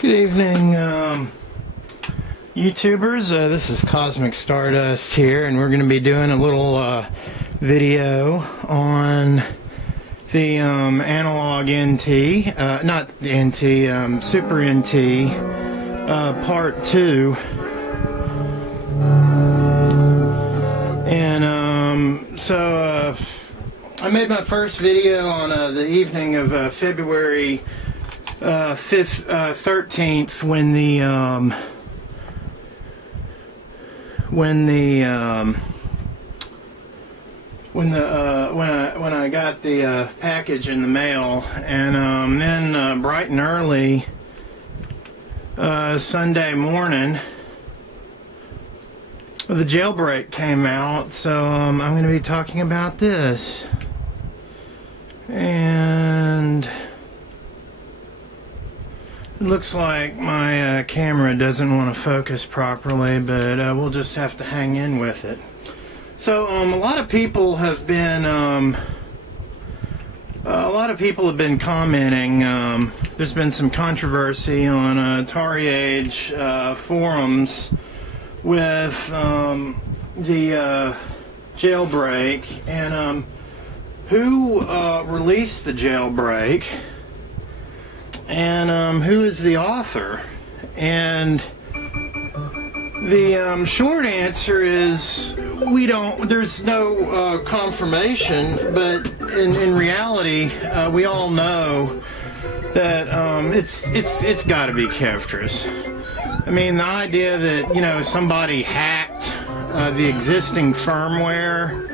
Good evening, YouTubers. This is Cosmic Stardust here, and we're going to be doing a little video on the Analog NT, not the NT, Super NT, Part 2. And so I made my first video on the evening of February 13th, when I got the package in the mail, and then bright and early Sunday morning, the Jailbreak came out. So I'm going to be talking about this, and it looks like my camera doesn't want to focus properly, but we'll just have to hang in with it. So a lot of people have been commenting. There's been some controversy on Atari Age forums with the Jailbreak, and who released the Jailbreak, and who is the author. And the short answer is we don't. There's no confirmation, but in reality, we all know that it's got to be Kevtris. I mean, the idea that, you know, somebody hacked the existing firmware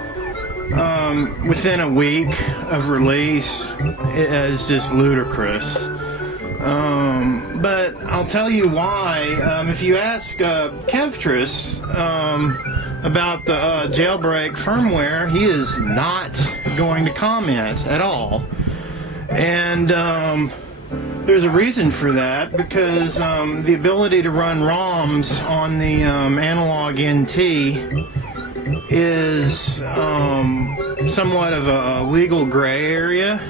within a week of release is just ludicrous. But I'll tell you why. If you ask Kevtris about the Jailbreak firmware, he is not going to comment at all. And there's a reason for that, because the ability to run ROMs on the Analog NT is somewhat of a legal gray area.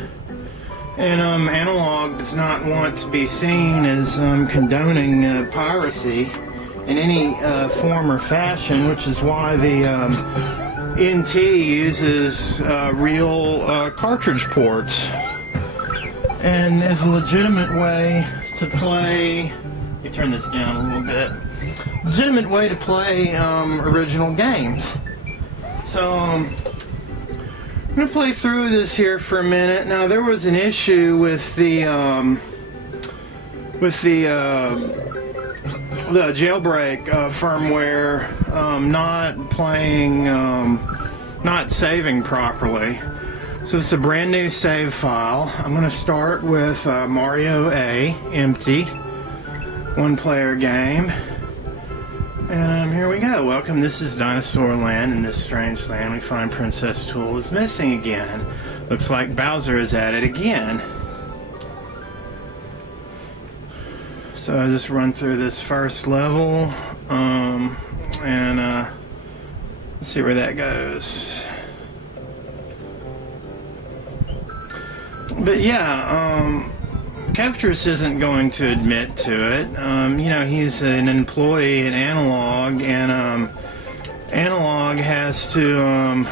And Analogue does not want to be seen as condoning piracy in any form or fashion, which is why the NT uses real cartridge ports. And as a legitimate way to play, you turn this down a little bit, legitimate way to play original games. So I'm going to play through this here for a minute. Now, there was an issue with the Jailbreak firmware not playing, not saving properly. So this is a brand new save file. I'm going to start with Mario A, empty, one-player game. And here we go. Welcome, this is Dinosaur Land. In this strange land, we find Princess Tool is missing again. Looks like Bowser is at it again. So I just run through this first level, and let's see where that goes. But yeah, Kevtris isn't going to admit to it. You know, he's an employee at Analogue, and Analogue has to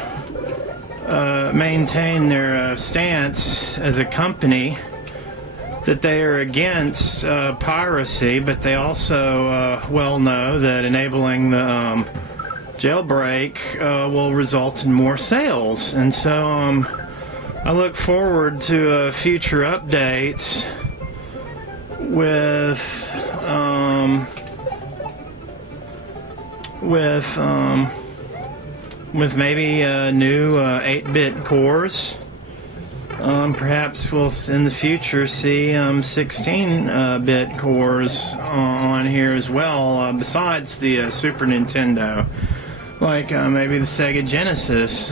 maintain their stance as a company that they are against piracy, but they also well know that enabling the Jailbreak will result in more sales. And so I look forward to future updates with maybe new 8-bit cores. Perhaps we'll in the future see 16-bit cores on here as well, besides the Super Nintendo, like maybe the Sega Genesis.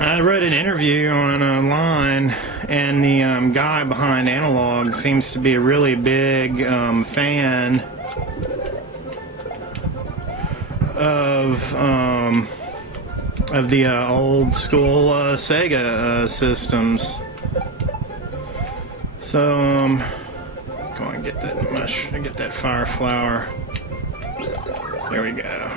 I read an interview online, and the guy behind Analogue seems to be a really big fan of the old school Sega systems. So go and get that get that fire flower. There we go.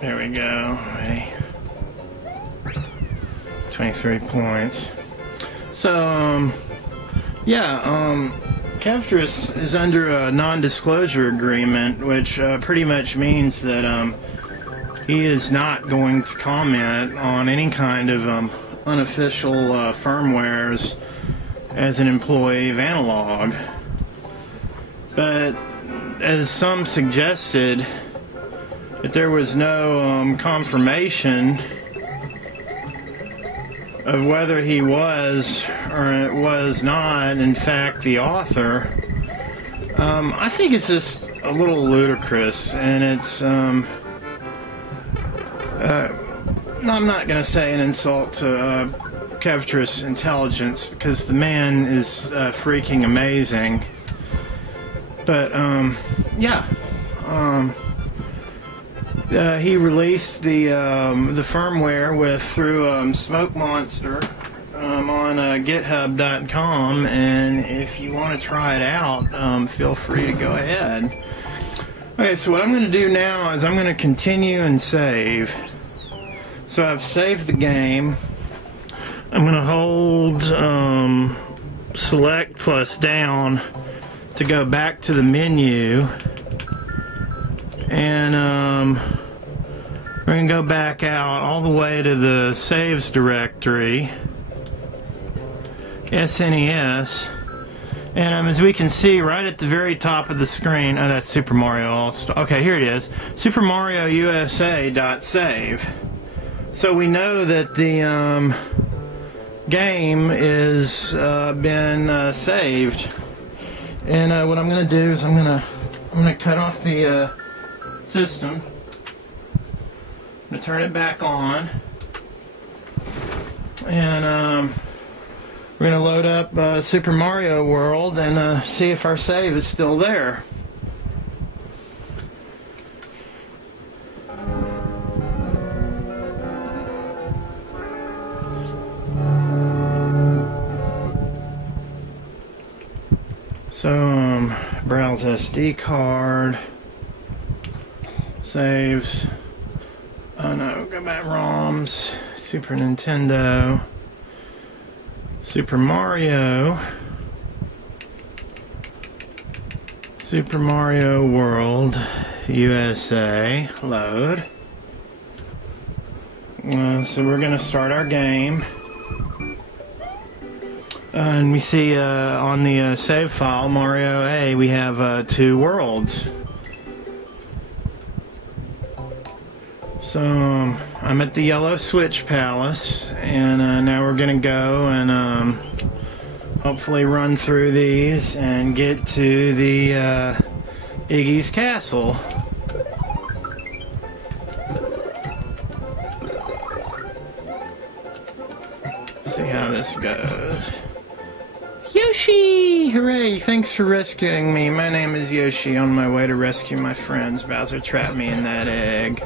There we go. Ready? 23 points. So, yeah, Kevtris is under a non-disclosure agreement, which pretty much means that he is not going to comment on any kind of unofficial firmwares as an employee of Analogue. But as some suggested, that there was no confirmation of whether he was or was not, in fact, the author. I think it's just a little ludicrous, and it's I'm not going to say an insult to Kevtris intelligence, because the man is freaking amazing. But yeah, he released the firmware through Smoke Monster on GitHub.com, and if you want to try it out, feel free to go ahead. Okay, so what I'm going to do now is I'm going to continue and save. So I've saved the game. I'm going to hold select plus down to go back to the menu, and we're going to go back out all the way to the saves directory, SNES, and as we can see right at the very top of the screen, oh, that's Super Mario All-Star. Okay, here it is, Super Mario USA.save. So we know that the game is been saved, and what I'm going to do is I'm going to cut off the system. I'm going to turn it back on, and we're going to load up Super Mario World and see if our save is still there. So, browse SD card, saves, oh no, go back, ROMs, Super Nintendo, Super Mario World, USA, load. So we're going to start our game. And we see on the save file, Mario A, we have 2 worlds. So I'm at the Yellow Switch Palace, and now we're going to go and hopefully run through these and get to the Iggy's Castle. See how this goes. Yoshi! Hooray! Thanks for rescuing me. My name is Yoshi, on my way to rescue my friends. Bowser trapped me in that egg.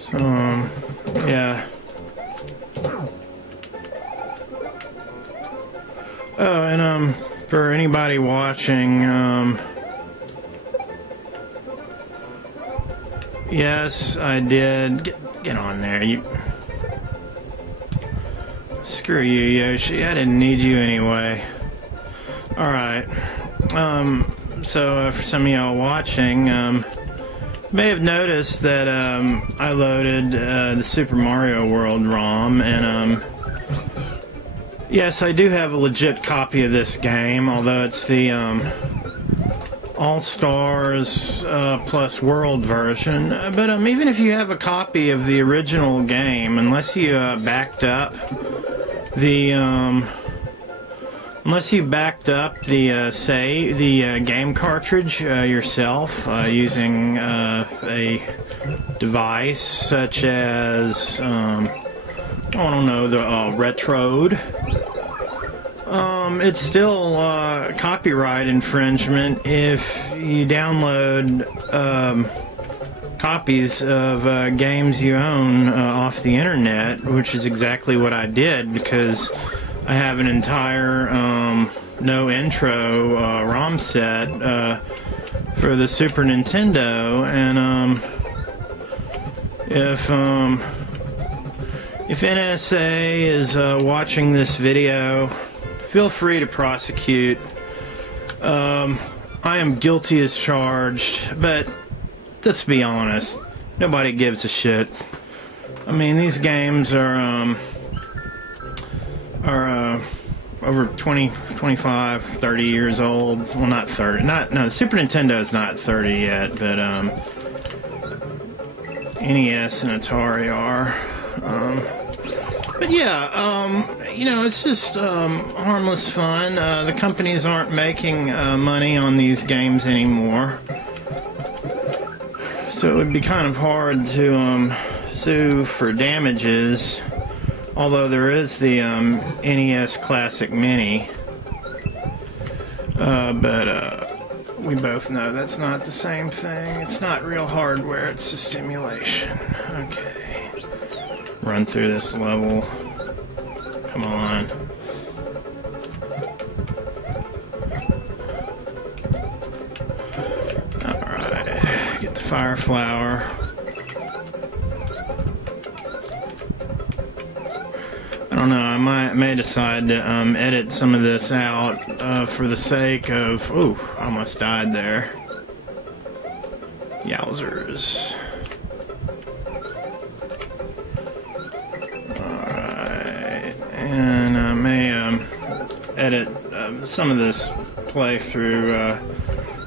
So, yeah. Oh, and for anybody watching, yes, I did. Get on there. Screw you, Yoshi. I didn't need you anyway. All right. So for some of y'all watching, you may have noticed that I loaded the Super Mario World ROM, and yes, I do have a legit copy of this game, although it's the All-Stars plus World version. But even if you have a copy of the original game, unless you backed up the unless you backed up the the game cartridge yourself using a device such as I don't know, the Retrode. It's still copyright infringement if you download copies of games you own off the internet, which is exactly what I did, because I have an entire no intro ROM set for the Super Nintendo, and if NSA is watching this video, feel free to prosecute. I am guilty as charged, but let's be honest, nobody gives a shit. I mean, these games are over 20, 25, 30 years old. Well, not 30. No, the Super Nintendo is not 30 yet, but NES and Atari are. But yeah, you know, it's just harmless fun. The companies aren't making money on these games anymore, so it would be kind of hard to sue for damages. Although there is the NES Classic Mini, but we both know that's not the same thing. It's not real hardware, it's a simulation. Okay. Run through this level. Come on. Alright. Get the fire flower. I don't know, I may decide to edit some of this out for the sake of... Ooh, I almost died there. Yowzers. Alright, and I may edit some of this playthrough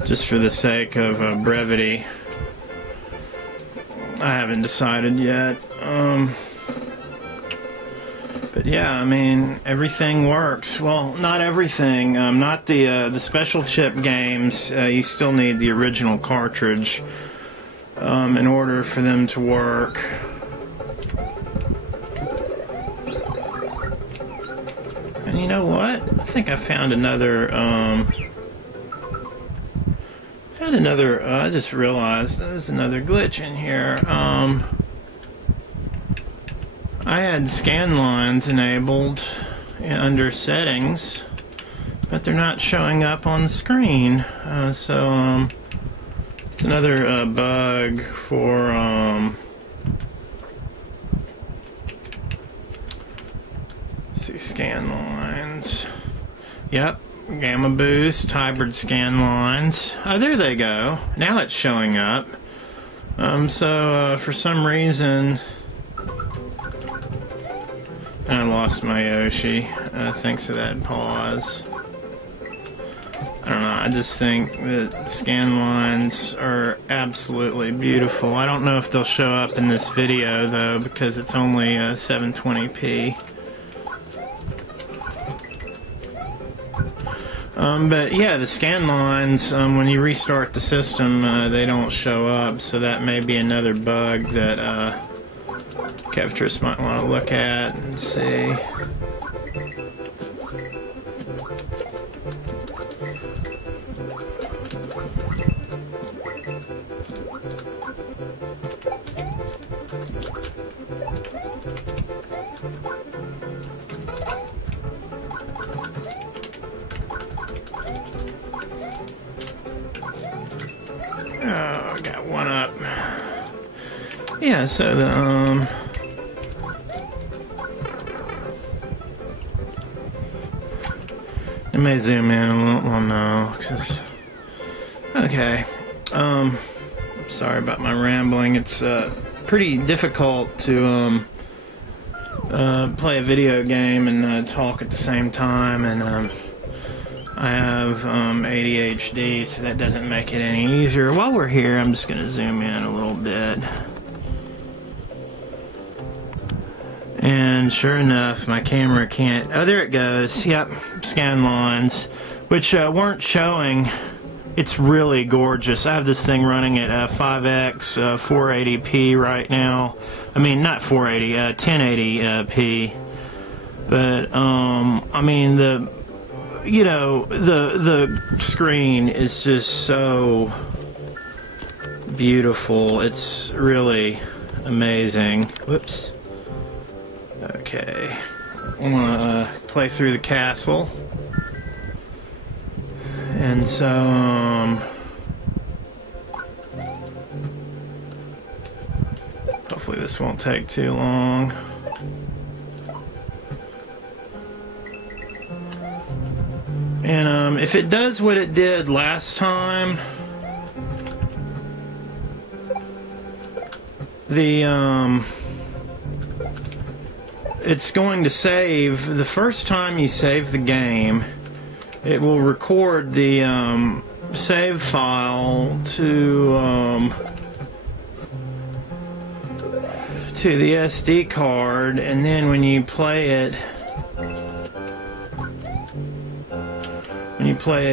just for the sake of brevity. I haven't decided yet. But yeah, I mean, everything works. Well, not everything. Not the special chip games. You still need the original cartridge in order for them to work. And you know what? I think I found another. I just realized there's another glitch in here. I had scan lines enabled under settings, but they're not showing up on the screen. So it's another bug for let's see, scan lines. Yep, gamma boost, hybrid scan lines. Oh, there they go. Now it's showing up. So for some reason, I lost my Yoshi thanks to that pause. I don't know, I just think that scan lines are absolutely beautiful. I don't know if they'll show up in this video though, because it's only 720p. But yeah, the scan lines, when you restart the system, they don't show up, so that may be another bug that Kevtris might want to look at and see. Oh, I got one up. Yeah, so the I may zoom in a little. Well, no, because okay. Sorry about my rambling. It's pretty difficult to play a video game and talk at the same time, and I have ADHD, so that doesn't make it any easier. While we're here, I'm just going to zoom in a little bit. And sure enough, my camera can't... Oh, there it goes. Yep, scan lines, which weren't showing. It's really gorgeous. I have this thing running at 5x 480p right now. I mean, not 480, 1080p. But I mean, the screen is just so beautiful. It's really amazing. Whoops. Okay, I'm gonna play through the castle, and so hopefully this won't take too long. And if it does what it did last time, it's going to save the first time you save the game. It will record the save file to the SD card, and then when you play it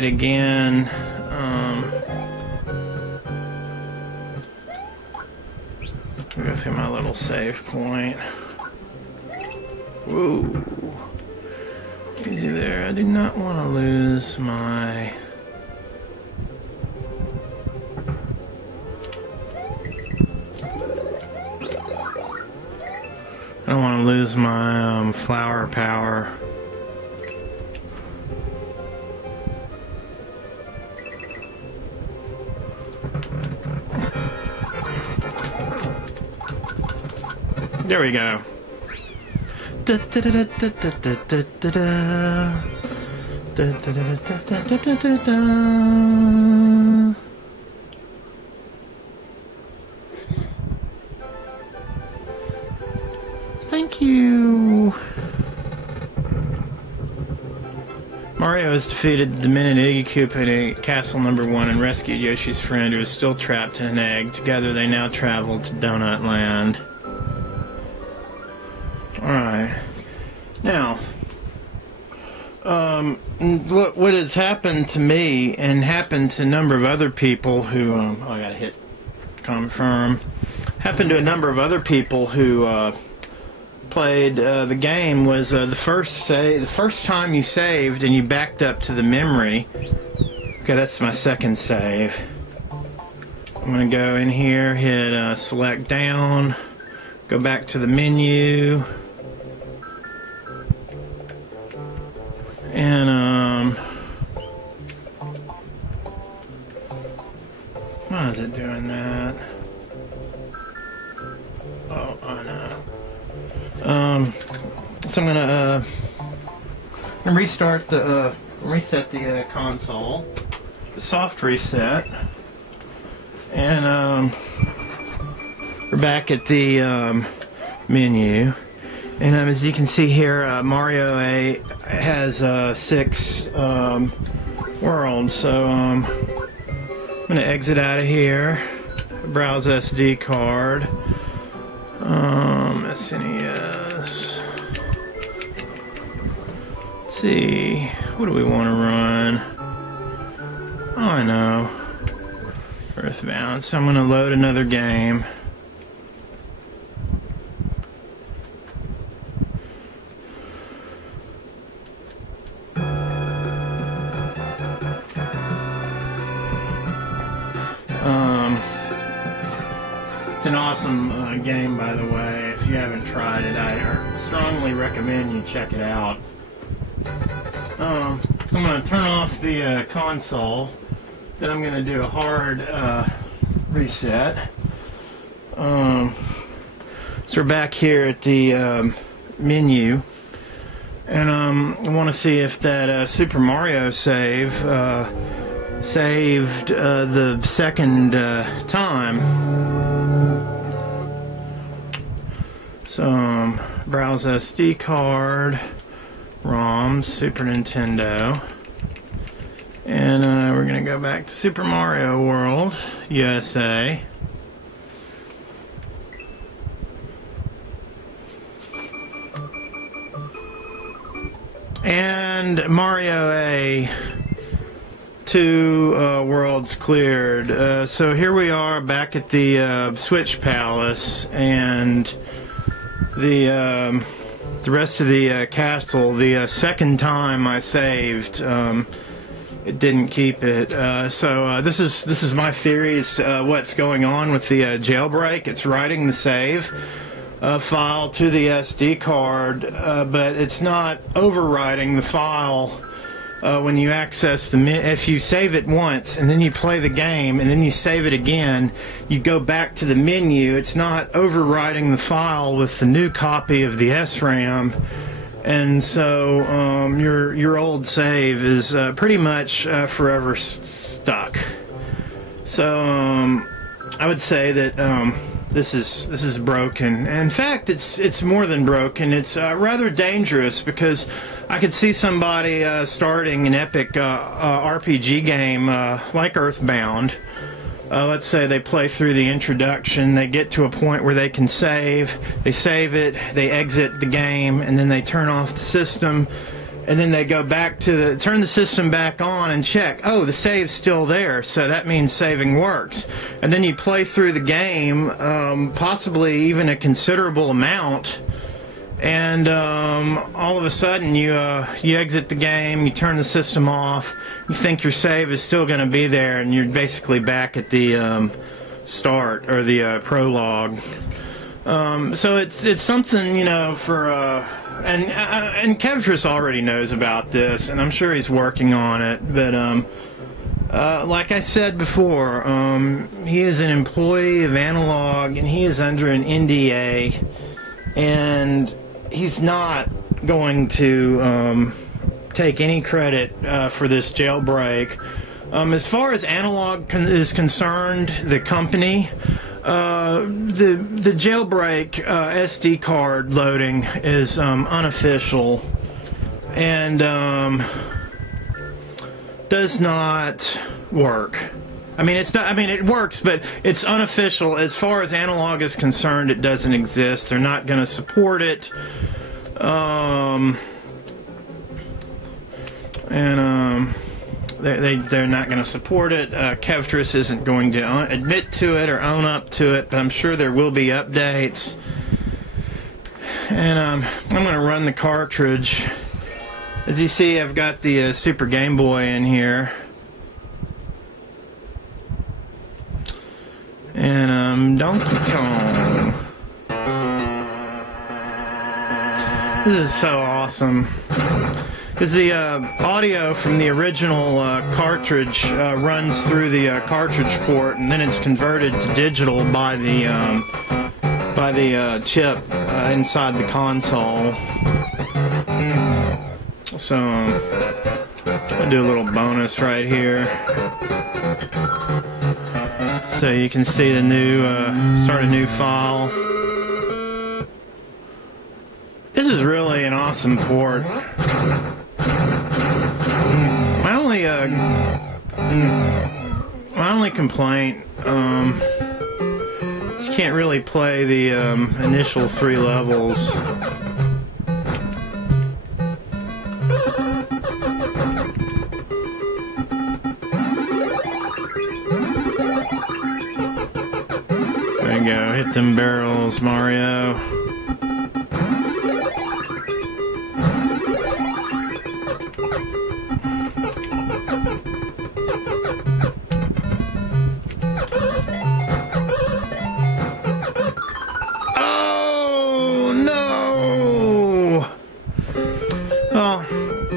again, I'll go through my little save point. Whoa. Easy there. I do not want to lose my... I don't want to lose my flower power. There we go. Thank you. Mario has defeated the men in Iggy Koopa in Castle Number 1 and rescued Yoshi's friend who is still trapped in an egg. Together they now travel to Donut Land. Alright. Now, what has happened to me and happened to a number of other people who, oh, I gotta hit confirm. Happened to a number of other people who played the game was the first time you saved and you backed up to the memory. Okay, that's my second save. I'm gonna go in here, hit select down, go back to the menu. And, why is it doing that? Oh, I know. So I'm gonna restart the, reset the console, the soft reset, and, we're back at the, menu. And as you can see here, Mario has 6 worlds. So I'm going to exit out of here, browse SD card, SNES. Let's see, what do we want to run? Oh, I know, Earthbound. So I'm going to load another game. It's an awesome game, by the way. If you haven't tried it, I strongly recommend you check it out. So I'm going to turn off the console. Then I'm going to do a hard reset. So we're back here at the menu. And I want to see if that Super Mario save saved the second time. So, browse SD card, ROM, Super Nintendo, and we're going to go back to Super Mario World, USA. And Mario A. 2 worlds cleared. So here we are back at the Switch Palace, and the rest of the castle. The second time I saved, it didn't keep it. So this is my theory as to what's going on with the jailbreak. It's writing the save file to the SD card, but it's not overwriting the file. When you access if you save it once and then you play the game and then you save it again, you go back to the menu. It's not overwriting the file with the new copy of the SRAM, and so your old save is pretty much forever stuck. So I would say that this is broken. In fact, it's more than broken. It's rather dangerous, because I could see somebody starting an epic RPG game like Earthbound. Let's say they play through the introduction, they get to a point where they can save, they save it, they exit the game, and then they turn off the system, and then they go back to turn the system back on and check, oh, the save's still there, so that means saving works. And then you play through the game, possibly even a considerable amount, and all of a sudden you exit the game, you turn the system off, you think your save is still going to be there, and you're basically back at the start, or the prologue. So it's something, you know, for and Kevtris already knows about this, and I'm sure he's working on it, but like I said before, he is an employee of Analogue, and he is under an NDA, and he's not going to take any credit for this jailbreak. As far as Analogue is concerned, the company, the jailbreak SD card loading is unofficial, and does not work. I mean, it's not. I mean, it works, but it's unofficial. As far as Analogue is concerned, it doesn't exist. They're not going to support it. They're not going to support it. Kevtris isn't going to admit to it or own up to it, but I'm sure there will be updates. And I'm going to run the cartridge. As you see, I've got the Super Game Boy in here. And Donkey Kong. This is so awesome. Because the audio from the original cartridge runs through the cartridge port, and then it's converted to digital by the chip inside the console. So I'll do a little bonus right here, so you can see the new start a new file. This is really an awesome port. My only complaint is you can't really play the initial 3 levels. There you go, hit them barrels, Mario.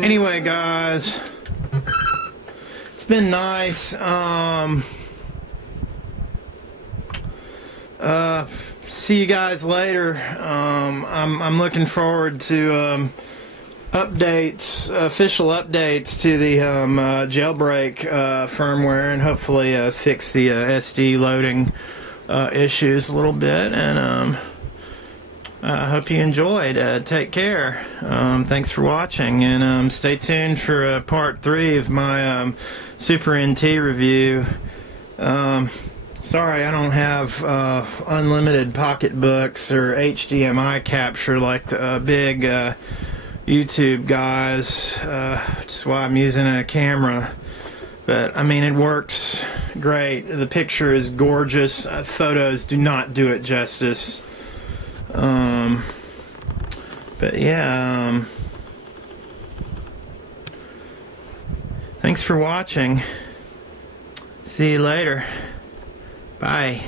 Anyway, guys, it's been nice. See you guys later. I'm looking forward to updates, official updates to the jailbreak firmware, and hopefully fix the SD loading issues a little bit. And I hope you enjoyed. Take care. Thanks for watching, and stay tuned for part 3 of my Super NT review. Sorry, I don't have unlimited pocketbooks or HDMI capture like the big YouTube, guys. Just why I'm using a camera. But, I mean, it works great. The picture is gorgeous. Photos do not do it justice. But, yeah, thanks for watching. See you later. Bye.